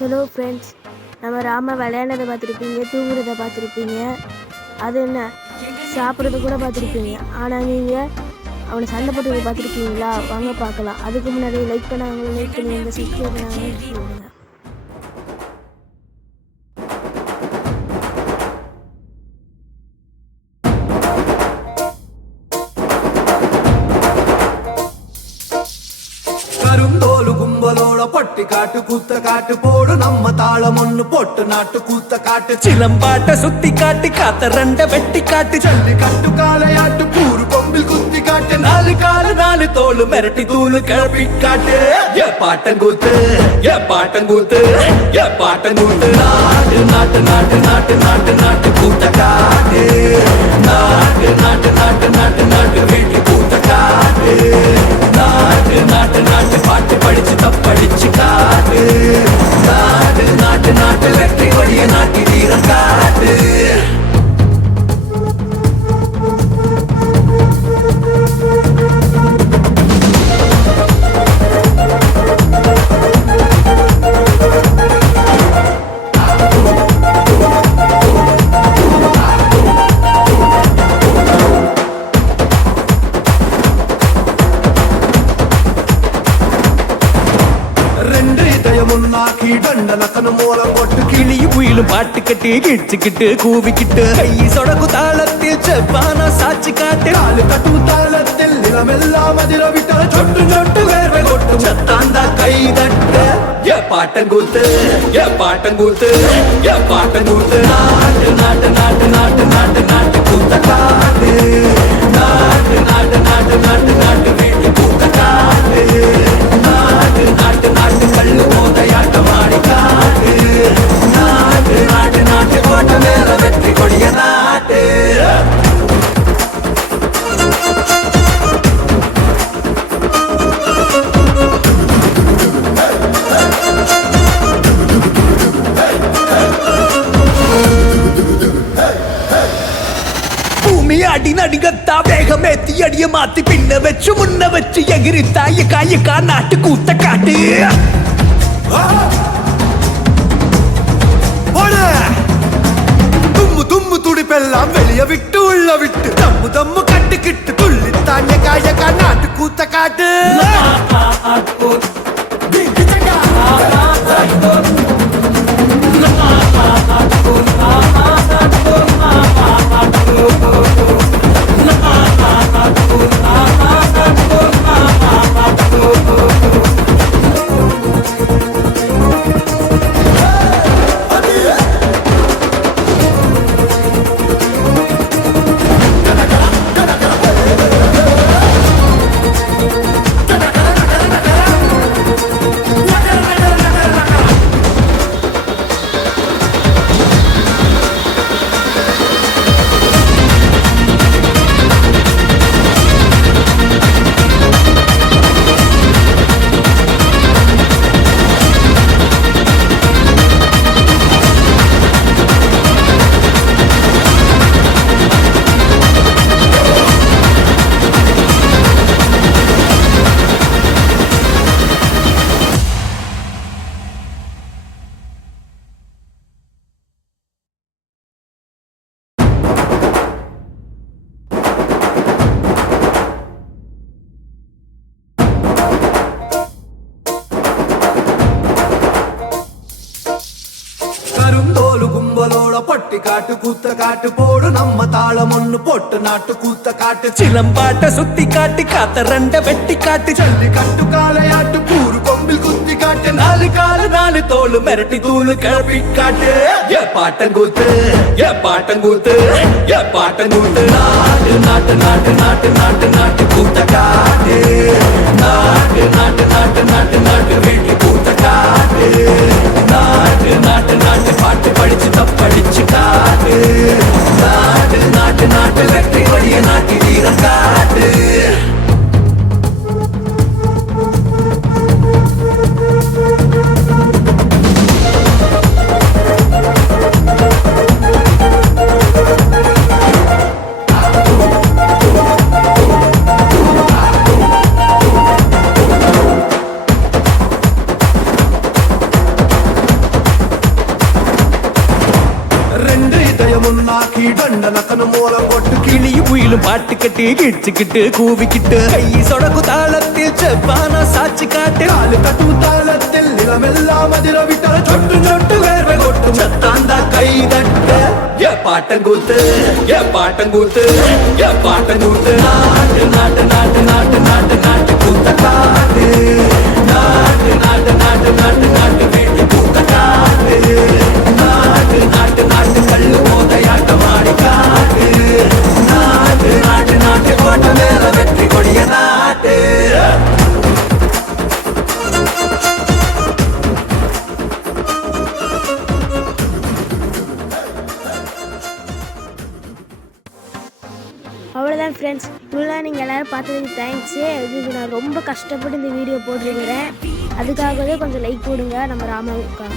Hello friends, நம்ம ராம விளையாடுறதை பார்த்துருப்பீங்க, தூங்குறத பார்த்துருப்பீங்க, அது என்ன சாப்பிட்றது கூட பார்த்துருப்பீங்க. ஆனால் நீங்கள் அவனை சண்டை போட்டு பார்த்துருக்கீங்களா? வாங்க பார்க்கலாம். அதுக்கு முன்னாடி லைக் பண்ணாங்க, லைக் பண்ணி சப்ஸ்கிரைப் பண்ணாங்க சொல்லுங்கள். கருந்தோலு கும்பலோட பட்டி காட்டு கூத்த காட்டு போடு நம்ம தாளம் ஒண்ணு போட்டு நாட்டு கூத்த காட்டு சிலம்பாட்ட சுத்தி காட்டு காத்த ரெண்ட வெட்டி காட்டு ஜல்லி கட்டு காளையாட்டு கூறு கொம்பில் குத்தி காட்டு நாலு காலு நாலு தோளு மிரட்டி தூளு கிளப்பி காட்டு ஏ பாட்டங்கூத்து ஏ பாட்டங்கூத்து ஏ பாட்டங்கூத்து நாட்டு நாட்டு நாட்டு நாட்டு நாட்டு நாட்டு கூத்த காட்டு நாட்டு நாட்டு நாட்டு நாட்டு நாட்டு வீட்டு கூத்த காட்டு நாட்டு நாட்டு நாட்டு பாட்டு படிச்சு தப்படிச்சு காட்டு நாட்டு நாட்டு நாட்டு வெற்றி கொடிய நாட்டி வீரம் காட்டு முன்னாக்கி தண்டனக்கனு மூல போட்டு கிளியும் குயிலும் பாட்டு கட்டி கிழிச்சுக்கிட்டு கூவிக்கிட்டு கை சொடகு தாளத்தில் செவ்வான சாட்சி காட்டு காலு கட்டும் தாளத்தில் நிலமெல்லாம் அதிர விட்ட சொட்டு சொட்டு வேர்வை கொட்டும் சத்தாந்தா கை தட்ட ஏ பாட்டங்கூத்து ஏ பாட்டங்கூத்து ஏ பாட்டங்கூத்து நாட்டு நாட்டு நாட்டு நாட்டு நாட்டு நாட்டு கூத்த காட்டு நாட்டு நாட்டு நாட்டு நாட்டு நாட்டு வீட்டு கூத்த காட்டு நாட்டு நாட்டு நாட்டு கல்லு மோதையாட்டம் ஆடி காட்டு நாட்டு நாட்டு நாட்டு கோட்டை மேல வெற்றி கொடிய நாட்டு அடி நடிகத்தா வேகமேத்தி அடிய மாத்தி பின்ன வச்சு முன்ன வச்சு எகிரித்தா காயக்கா நாட்டு கூத்த காட்டு தும்மு தும்மு துடிப்பெல்லாம் வெளிய விட்டு உள்ள விட்டு தம்மு தம்மு கட்டுக்கிட்டு துள்ளி தாண்ட காயக்கா நாட்டு கூத்த காட்டு கும்பலோட பட்டி காட்டு கூத்த காட்டு போடு நம்ம தாளம் ஒண்ணு போட்டு நாட்டு கூத்த காட்டு சிலம்பாட்ட சுத்தி காட்டு காத்த ரெண்ட வெட்டி காட்டு ஜல்லி கட்டு காளையாட்டு கூறு கொம்பில் குத்தி காட்டு நாலு காலு நாலு தோளு மிரட்டி தூளு கிளப்பி காட்டு ஏ பாட்டங்கூத்து ஏ பாட்டங்கூத்து ஏ பாட்டங்கூத்து நாட்டு நாட்டு நாட்டு நாட்டு நாட்டு நாட்டு கூத்த காட்டு நாட்டு நாட்டு நாட்டு நாட்டு நாட்டு வீட்டு கூத்த காட்டு நாட்டு நாட்டு நாட்டு பாட்டு படிச்சு தப்படிச்சு காட்டு நாட்டு நாட்டு நாட்டு வெற்றி கொடிய நாட்டி வீரம் காட்டு நக்கி தண்ட நக்கன மூலம் போட்டு கிளியும் குயிலும் பாட்டு கட்டி கிச்சுக்கிட்டு கூவிக்கிட்டு கை சொடக்கு தாளத்தில் செவ்வானா சாட்சி காட்டு காலு கட்டும் தாளத்தில் நிலமெல்லாம் அதிர விட்டால் சொட்டு சொட்டு வேர்வை கொட்டும் சத்தாந்தா கை தட்ட ஏ பாட்டங்கூத்து ஏ பாட்டங்கூத்து ஏ பாட்டங்கூத்து நாட்டு நாட்டு நாட்டு நாட்டு நாட்டு நாட்டு கூத்த காட்டு நாட்டு நாட்டு நாட்டு நாட்டு நாட்டு வீட்டு கூத்த காட்டு நாட்டு நாட்டு நாட்டு கல்லு மோதையாட்டம் ஆடி காட்டு நாட்டு நாட்டு நாட்டு கோட்டை மேல வெற்றி கொடிய நாட்டு அவ்வளோதான் ஃப்ரெண்ட்ஸ், இவ்வளோ நீங்கள் எல்லோரும் பார்த்ததுக்கு தேங்க்ஸு. இதுக்கு நான் ரொம்ப கஷ்டப்பட்டு இந்த வீடியோ போட்டிருக்கிறேன். அதுக்காகவே கொஞ்சம் லைக் போடுங்க நம்ம ராமாவுக்காக.